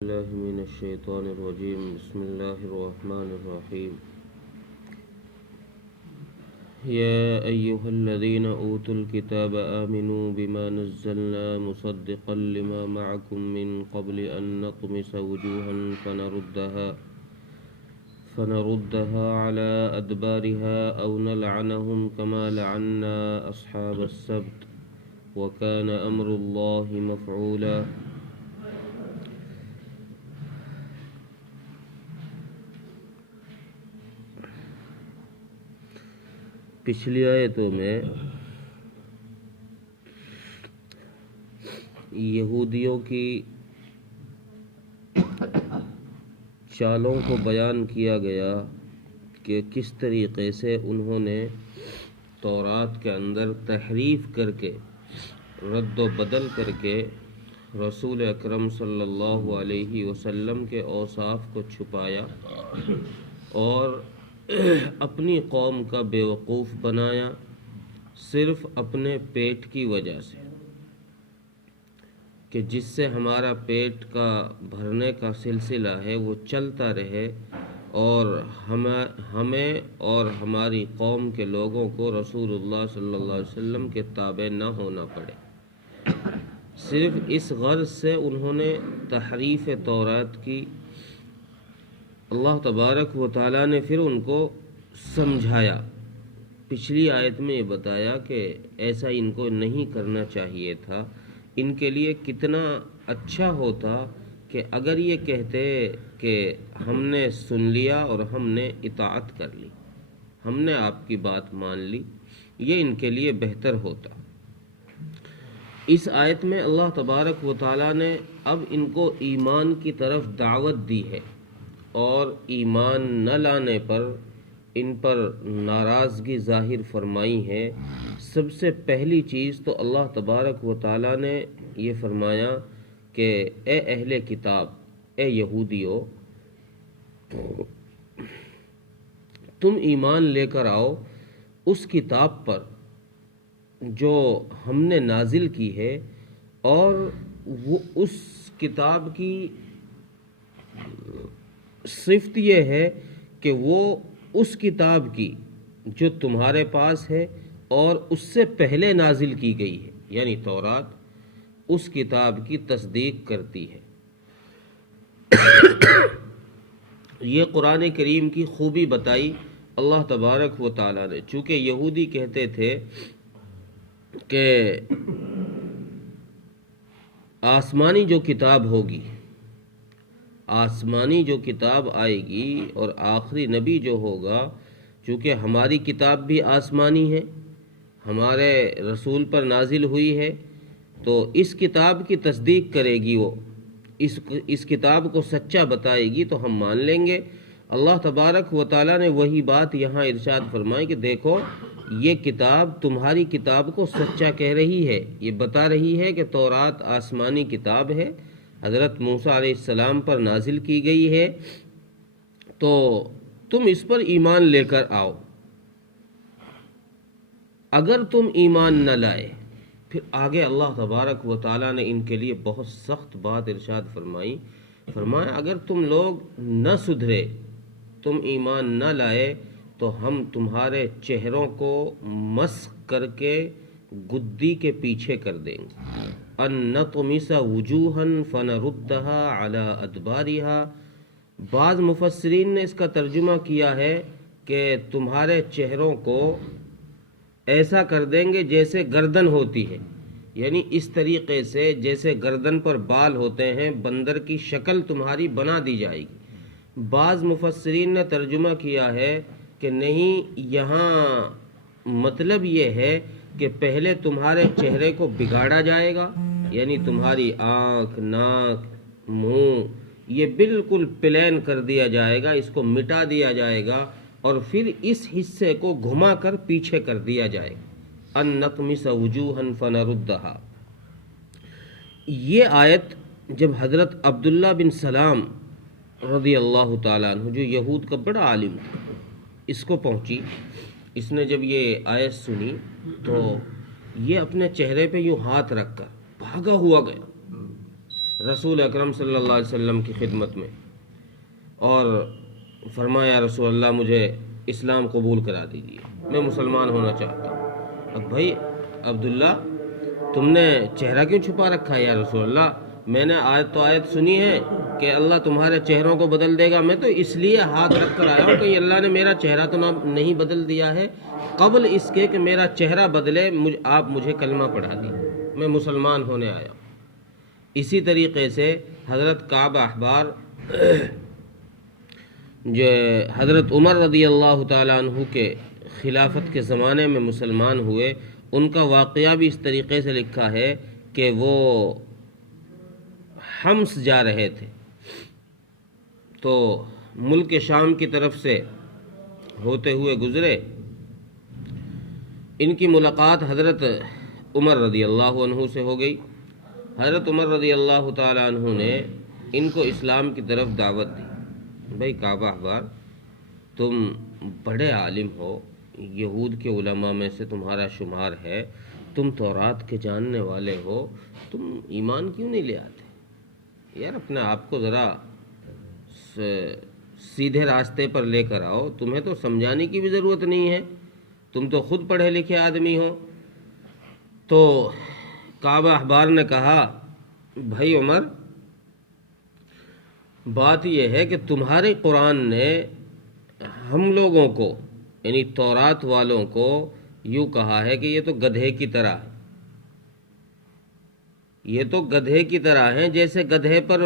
الله من الشيطان الرجيم. بسم الله الرحمن الرحيم. يا أيها الذين أوتوا الكتاب آمنوا بما نزلنا مصدقا لما معكم من قبل أن نطمس وجوها فنردها على أدبارها أو نلعنهم كما لعنا أصحاب السبت وكان أمر الله مفعولا. پچھلی آیتوں میں یہودیوں کی چالوں کو بیان کیا گیا کہ کس طریقے سے انہوں نے تورات کے اندر تحریف کر کے رد و بدل کر کے رسول اکرم صلی اللہ علیہ وسلم کے اوصاف کو چھپایا اور اپنی قوم کا بیوقوف بنایا صرف اپنے پیٹ کی وجہ سے، کہ جس سے ہمارا پیٹ کا بھرنے کا سلسلہ ہے وہ چلتا رہے اور ہمیں اور ہماری قوم کے لوگوں کو رسول اللہ صلی اللہ علیہ وسلم کے تابع نہ ہونا پڑے۔ صرف اس غرض سے انہوں نے تحریف تورات کی۔ اللہ تبارک و تعالیٰ نے پھر ان کو سمجھایا۔ پچھلی آیت میں یہ بتایا کہ ایسا ان کو نہیں کرنا چاہیے تھا۔ ان کے لیے کتنا اچھا ہوتا کہ اگر یہ کہتے کہ ہم نے سن لیا اور ہم نے اطاعت کر لی، ہم نے آپ کی بات مان لی، یہ ان کے لیے بہتر ہوتا۔ اس آیت میں اللہ تبارک و تعالیٰ نے اب ان کو ایمان کی طرف دعوت دی ہے اور ایمان نہ لانے پر ان پر ناراضگی ظاہر فرمائی ہے۔ سب سے پہلی چیز تو اللہ تبارک و تعالیٰ نے یہ فرمایا کہ اے اہل کتاب، اے یہودیو، تم ایمان لے کر آؤ اس کتاب پر جو ہم نے نازل کی ہے، اور وہ اس کتاب کی صفت یہ ہے کہ وہ اس کتاب کی جو تمہارے پاس ہے اور اس سے پہلے نازل کی گئی ہے، یعنی تورات، اس کتاب کی تصدیق کرتی ہے۔ یہ قرآن کریم کی خوبی بتائی اللہ تبارک و تعالیٰ نے۔ چونکہ یہودی کہتے تھے کہ آسمانی جو کتاب ہوگی، آسمانی جو کتاب آئے گی اور آخری نبی جو ہوگا، چونکہ ہماری کتاب بھی آسمانی ہے، ہمارے رسول پر نازل ہوئی ہے، تو اس کتاب کی تصدیق کرے گی، وہ اس کتاب کو سچا بتائے گی تو ہم مان لیں گے۔ اللہ تبارک و تعالیٰ نے وہی بات یہاں ارشاد فرمائی کہ دیکھو یہ کتاب تمہاری کتاب کو سچا کہہ رہی ہے، یہ بتا رہی ہے کہ تورات آسمانی کتاب ہے، حضرت موسیٰ علیہ السلام پر نازل کی گئی ہے، تو تم اس پر ایمان لے کر آؤ۔ اگر تم ایمان نہ لائے، پھر آگے اللہ تبارک و تعالیٰ نے ان کے لیے بہت سخت بات ارشاد فرمایا اگر تم لوگ نہ سدھرے، تم ایمان نہ لائے، تو ہم تمہارے چہروں کو مسخ کر کے گدی کے پیچھے کر دیں گے۔ ان نطمس وجوہا فنردها علی ادبارها۔ بعض مفسرین نے اس کا ترجمہ کیا ہے کہ تمہارے چہروں کو ایسا کر دیں گے جیسے گردن ہوتی ہے، یعنی اس طریقے سے جیسے گردن پر بال ہوتے ہیں، بندر کی شکل تمہاری بنا دی جائے گی۔ بعض مفسرین نے ترجمہ کیا ہے کہ نہیں، یہاں مطلب یہ ہے کہ پہلے تمہارے چہرے کو بگاڑا جائے گا، یعنی تمہاری آنکھ، ناک، منہ یہ بالکل پلین کر دیا جائے گا، اس کو مٹا دیا جائے گا، اور پھر اس حصے کو گھما کر پیچھے کر دیا جائے گا۔ ان نطمس وجوہا فنردها۔ یہ آیت جب حضرت عبداللہ بن سلام رضی اللہ تعالیٰ عنہ، جو یہود کا بڑا عالم تھا، اس کو پہنچی، اس نے جب یہ آیت سنی تو یہ اپنے چہرے پہ یوں ہاتھ رکھ کر بھاگا ہوا گیا رسول اکرم صلی اللہ علیہ وسلم کی خدمت میں اور فرمایا رسول اللہ مجھے اسلام قبول کرا دیجیے، میں مسلمان ہونا چاہتا ہوں۔ اب بھائی عبداللہ تم نے چہرہ کیوں چھپا رکھا ہے یا رسول اللہ؟ میں نے آیت سنی ہے کہ اللہ تمہارے چہروں کو بدل دے گا، میں تو اس لیے ہاتھ رکھ کر آیا ہوں کہ اللہ نے میرا چہرہ تو نہیں بدل دیا ہے، قبل اس کے کہ میرا چہرہ بدلے آپ مجھے کلمہ پڑھا دیجیے، میں مسلمان ہونے آیا ہوں۔ اسی طریقے سے حضرت کعب احبار جو حضرت عمر رضی اللہ تعالیٰ عنہ کے خلافت کے زمانے میں مسلمان ہوئے، ان کا واقعہ بھی اس طریقے سے لکھا ہے کہ وہ حمص جا رہے تھے تو ملک شام کی طرف سے ہوتے ہوئے گزرے، ان کی ملاقات حضرت عمر رضی اللہ عنہ سے ہو گئی۔ حضرت عمر رضی اللہ تعالیٰ عنہ نے ان کو اسلام کی طرف دعوت دی۔ بھائی کعبہ احبار تم بڑے عالم ہو، یہود کے علماء میں سے تمہارا شمار ہے، تم تورات کے جاننے والے ہو، تم ایمان کیوں نہیں لے آتے؟ یار اپنے آپ کو ذرا سیدھے راستے پر لے کر آؤ، تمہیں تو سمجھانے کی بھی ضرورت نہیں ہے، تم تو خود پڑھے لکھے آدمی ہو۔ تو کعبہ احبار نے کہا بھائی عمر، بات یہ ہے کہ تمہارے قرآن نے ہم لوگوں کو یعنی تورات والوں کو یوں کہا ہے کہ یہ تو گدھے کی طرح ہے، یہ تو گدھے کی طرح ہیں، جیسے گدھے پر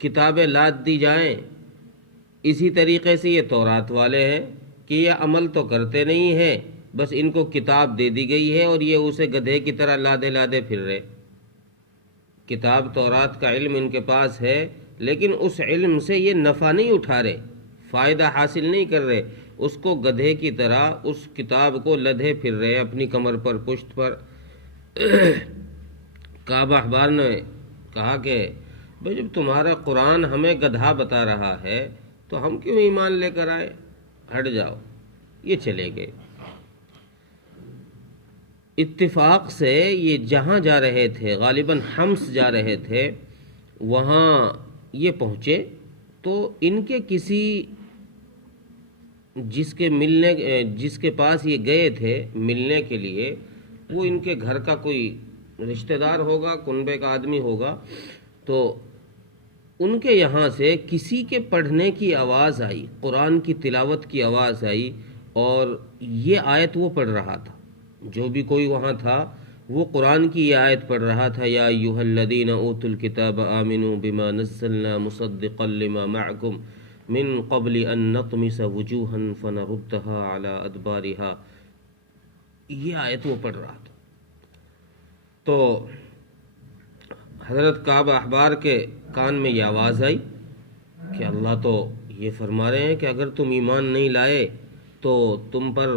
کتابیں لاد دی جائیں، اسی طریقے سے یہ تورات والے ہیں کہ یہ عمل تو کرتے نہیں ہیں، بس ان کو کتاب دے دی گئی ہے اور یہ اسے گدھے کی طرح لادے لادے پھر رہے۔ کتاب تورات کا علم ان کے پاس ہے، لیکن اس علم سے یہ نفع نہیں اٹھا رہے، فائدہ حاصل نہیں کر رہے، اس کو گدھے کی طرح اس کتاب کو لدھے پھر رہے اپنی کمر پر، پشت پر۔ کعبہ احبار نے کہا کہ بھائی جب تمہارا قرآن ہمیں گدھا بتا رہا ہے تو ہم کیوں ایمان لے کر آئے، ہٹ جاؤ۔ یہ چلے گئے۔ اتفاق سے یہ جہاں جا رہے تھے، غالباً حمص جا رہے تھے، وہاں یہ پہنچے تو ان کے کسی جس کے پاس یہ گئے تھے ملنے کے لیے، وہ ان کے گھر کا کوئی رشتہ دار ہوگا، کنبے کا آدمی ہوگا، تو ان کے یہاں سے کسی کے پڑھنے کی آواز آئی، قرآن کی تلاوت کی آواز آئی، اور یہ آیت وہ پڑھ رہا تھا، جو بھی کوئی وہاں تھا وہ قرآن کی یہ آیت پڑھ رہا تھا، یا ایھا الذین اوتوا الکتاب آمنوا بما نزلنا مصدقا لما معکم من قبل ان نطمس وجوہا فنردها علی ادبارها، یہ آیت وہ پڑھ رہا تھا۔ تو حضرت کعبہ احبار کے کان میں یہ آواز آئی کہ اللہ تو یہ فرما رہے ہیں کہ اگر تم ایمان نہیں لائے تو تم پر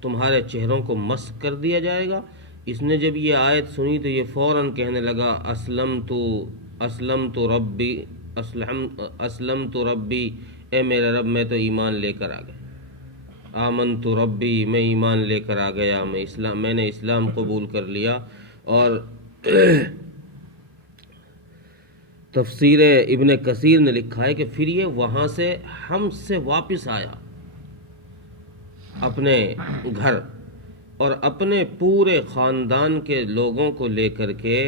تمہارے چہروں کو مسخ کر دیا جائے گا۔ اس نے جب یہ آیت سنی تو یہ فوراً کہنے لگا اسلمت ربی، اے میرا رب میں تو ایمان لے کر آ گیا، آمنت ربی، میں ایمان لے کر آ گیا، میں نے اسلام قبول کر لیا۔ اور تفسیر ابن کثیر نے لکھا ہے کہ پھر یہ وہاں سے حمص سے واپس آیا اپنے گھر، اور اپنے پورے خاندان کے لوگوں کو لے کر کے،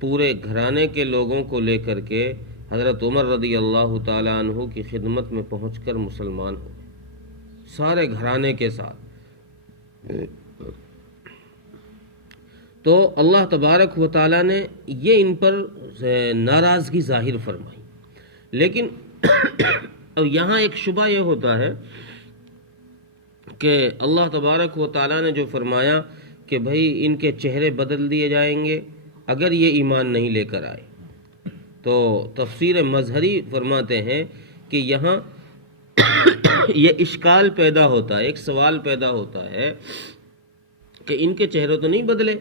پورے گھرانے کے لوگوں کو لے کر کے حضرت عمر رضی اللہ تعالیٰ عنہ کی خدمت میں پہنچ کر مسلمان ہو گئے، سارے گھرانے کے ساتھ۔ تو اللہ تبارک و تعالیٰ نے یہ ان پر ناراضگی ظاہر فرمائی، لیکن اب یہاں ایک شبہ یہ ہوتا ہے کہ اللہ تبارک و تعالیٰ نے جو فرمایا کہ بھائی ان کے چہرے بدل دیے جائیں گے اگر یہ ایمان نہیں لے کر آئے، تو تفسیر مظہری فرماتے ہیں کہ یہاں یہ اشکال پیدا ہوتا ہے، ایک سوال پیدا ہوتا ہے کہ ان کے چہرے تو نہیں بدلے،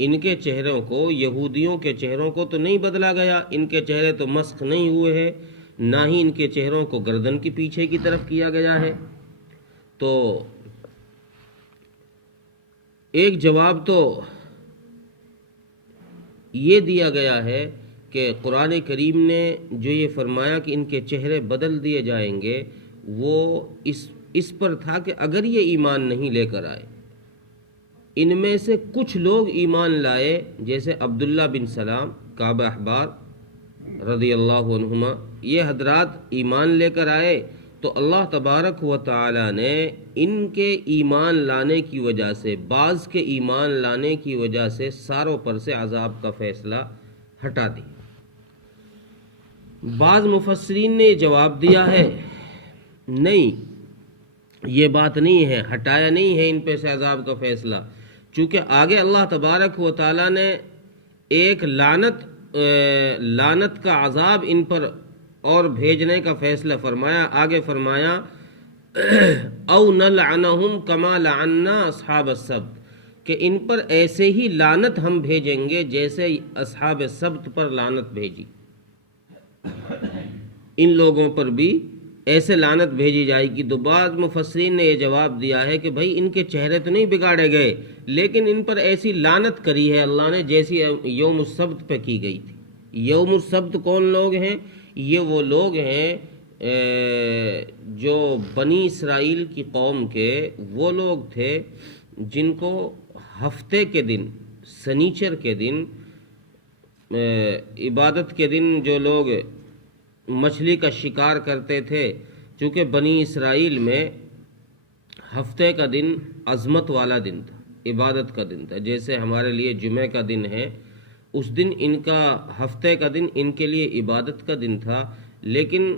ان کے چہروں کو، یہودیوں کے چہروں کو تو نہیں بدلا گیا، ان کے چہرے تو مسخ نہیں ہوئے ہیں، نہ ہی ان کے چہروں کو گردن کی پیچھے کی طرف کیا گیا ہے۔ تو ایک جواب تو یہ دیا گیا ہے کہ قرآن کریم نے جو یہ فرمایا کہ ان کے چہرے بدل دیے جائیں گے، وہ اس پر تھا کہ اگر یہ ایمان نہیں لے کر آئے، ان میں سے کچھ لوگ ایمان لائے، جیسے عبداللہ بن سلام، کعب احبار رضی اللہ عنہما، یہ حضرات ایمان لے کر آئے تو اللہ تبارک و تعالی نے ان کے ایمان لانے کی وجہ سے، بعض کے ایمان لانے کی وجہ سے ساروں پر سے عذاب کا فیصلہ ہٹا دی۔ بعض مفسرین نے جواب دیا ہے نہیں، یہ بات نہیں ہے، ہٹایا نہیں ہے ان پہ سے عذاب کا فیصلہ، چونکہ آگے اللہ تبارک و تعالی نے ایک لعنت کا عذاب ان پر اور بھیجنے کا فیصلہ فرمایا۔ آگے فرمایا او نلعنہم کما لعنا اصحاب السبت، کہ ان پر ایسے ہی لعنت ہم بھیجیں گے جیسے اصحاب السبت پر لعنت بھیجی، ان لوگوں پر بھی ایسے لعنت بھیجی جائے گی۔ تو بعض مفسرین نے یہ جواب دیا ہے کہ بھائی ان کے چہرے تو نہیں بگاڑے گئے، لیکن ان پر ایسی لعنت کری ہے اللہ نے جیسی یوم السبت پہ کی گئی تھی۔ یوم السبت کون لوگ ہیں؟ یہ وہ لوگ ہیں جو بنی اسرائیل کی قوم کے وہ لوگ تھے جن کو ہفتے کے دن، سنیچر کے دن، عبادت کے دن جو لوگ مچھلی کا شکار کرتے تھے، چونکہ بنی اسرائیل میں ہفتے کا دن عظمت والا دن تھا، عبادت کا دن تھا، جیسے ہمارے لیے جمعہ کا دن ہے، اس دن ان کا ہفتے کا دن ان کے لیے عبادت کا دن تھا۔ لیکن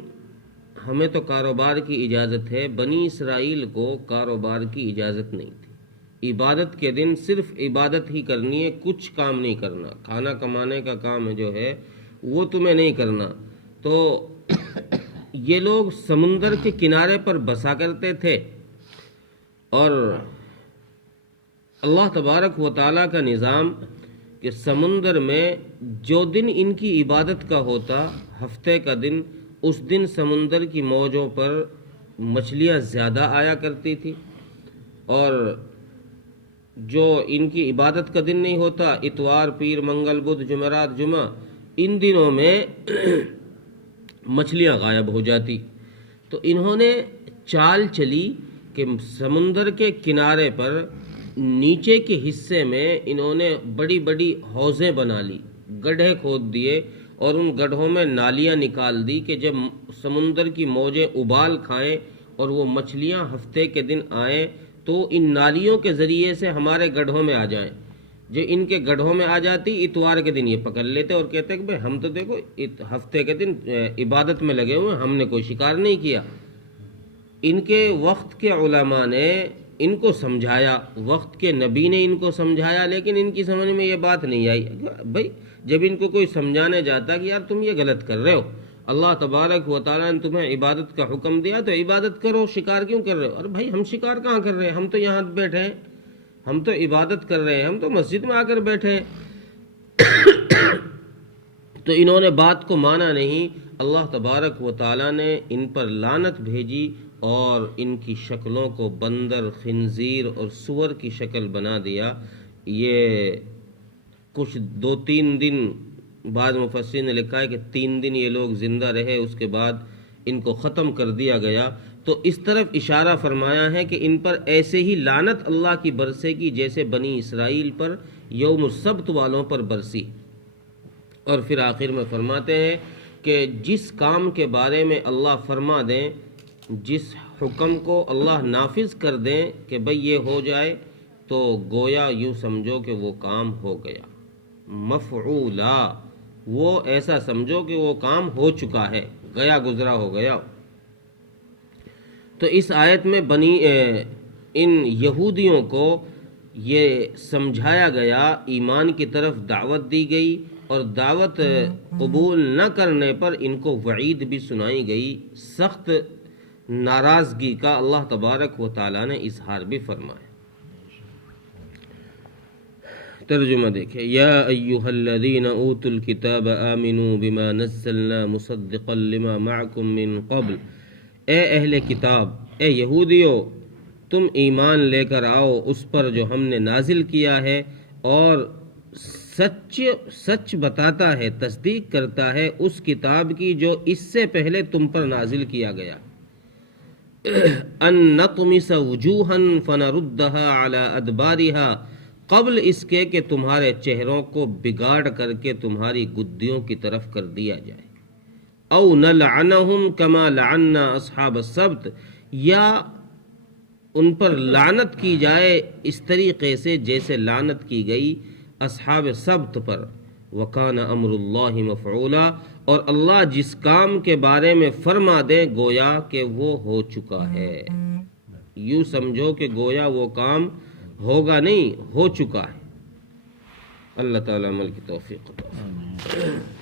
ہمیں تو کاروبار کی اجازت ہے، بنی اسرائیل کو کاروبار کی اجازت نہیں تھی۔ عبادت کے دن صرف عبادت ہی کرنی ہے، کچھ کام نہیں کرنا، کھانا کمانے کا کام جو ہے وہ تمہیں نہیں کرنا۔ تو یہ لوگ سمندر کے کنارے پر بسا کرتے تھے، اور اللہ تبارک و تعالیٰ کا نظام کہ سمندر میں جو دن ان کی عبادت کا ہوتا، ہفتے کا دن، اس دن سمندر کی موجوں پر مچھلیاں زیادہ آیا کرتی تھی، اور جو ان کی عبادت کا دن نہیں ہوتا، اتوار، پیر، منگل، بدھ، جمعرات، جمعہ، ان دنوں میں مچھلیاں غائب ہو جاتی۔ تو انہوں نے چال چلی کہ سمندر کے کنارے پر نیچے کے حصے میں انہوں نے بڑی بڑی حوضیں بنا لی، گڈھے کھود دیے، اور ان گڈھوں میں نالیاں نکال دی کہ جب سمندر کی موجیں ابال کھائیں اور وہ مچھلیاں ہفتے کے دن آئیں تو ان نالیوں کے ذریعے سے ہمارے گڈھوں میں آ جائیں۔ جو ان کے گڈھوں میں آ جاتی، اتوار کے دن یہ پکڑ لیتے اور کہتے کہ بھئی ہم تو دیکھو ہفتے کے دن عبادت میں لگے ہوئے، ہم نے کوئی شکار نہیں کیا۔ ان کے وقت کے علماء نے ان کو سمجھایا، وقت کے نبی نے ان کو سمجھایا، لیکن ان کی سمجھ میں یہ بات نہیں آئی۔ بھئی جب ان کو کوئی سمجھانے جاتا کہ یار تم یہ غلط کر رہے ہو، اللہ تبارک و تعالیٰ نے تمہیں عبادت کا حکم دیا تو عبادت کرو، شکار کیوں کر رہے ہو؟ اور بھائی ہم شکار کہاں کر رہے ہیں، ہم تو یہاں بیٹھے ہیں، ہم تو عبادت کر رہے ہیں، ہم تو مسجد میں آ کر بیٹھے ہیں۔ تو انہوں نے بات کو مانا نہیں، اللہ تبارک و تعالیٰ نے ان پر لعنت بھیجی اور ان کی شکلوں کو بندر، خنزیر اور سور کی شکل بنا دیا۔ یہ کچھ 2-3 دن، بعض مفسرین نے لکھا ہے کہ 3 دن یہ لوگ زندہ رہے، اس کے بعد ان کو ختم کر دیا گیا۔ تو اس طرف اشارہ فرمایا ہے کہ ان پر ایسے ہی لعنت اللہ کی برسے گی جیسے بنی اسرائیل پر یوم السبت والوں پر برسی۔ اور پھر آخر میں فرماتے ہیں کہ جس کام کے بارے میں اللہ فرما دیں، جس حکم کو اللہ نافذ کر دیں کہ بھئی یہ ہو جائے، تو گویا یوں سمجھو کہ وہ کام ہو گیا، مفعولا، وہ ایسا سمجھو کہ وہ کام ہو چکا ہے، گیا گزرا ہو گیا۔ تو اس آیت میں ان یہودیوں کو یہ سمجھایا گیا، ایمان کی طرف دعوت دی گئی، اور دعوت قبول نہ کرنے پر ان کو وعید بھی سنائی گئی، سخت ناراضگی کا اللہ تبارک و تعالیٰ نے اظہار بھی فرمایا۔ ترجمہ دیکھیں، یا ایھا الذین اوتوا الکتاب آمنوا بما نزلنا مصدقا لما معکم من قبل، اے اہل کتاب، اے یہودیو، تم ایمان لے کر آؤ اس پر جو ہم نے نازل کیا ہے، اور سچ بتاتا ہے، تصدیق کرتا ہے اس کتاب کی جو اس سے پہلے تم پر نازل کیا گیا۔ ان نطمس وجوہا فنردها علی ادبارها، قبل اس کے کہ تمہارے چہروں کو بگاڑ کر کے تمہاری گدیوں کی طرف کر دیا جائے۔ او نلعنہم کما لعنا اصحاب السبت، یا ان پر لعنت کی جائے اس طریقے سے جیسے لعنت کی گئی اصحاب سبت پر۔ وکان امر اللہ مفعولا، اور اللہ جس کام کے بارے میں فرما دے گویا کہ وہ ہو چکا ہے۔ یوں سمجھو کہ گویا وہ کام ہوگا نہیں، ہو چکا ہے۔ اللہ تعالیٰ عمل کی توفیق عطا فرمائے۔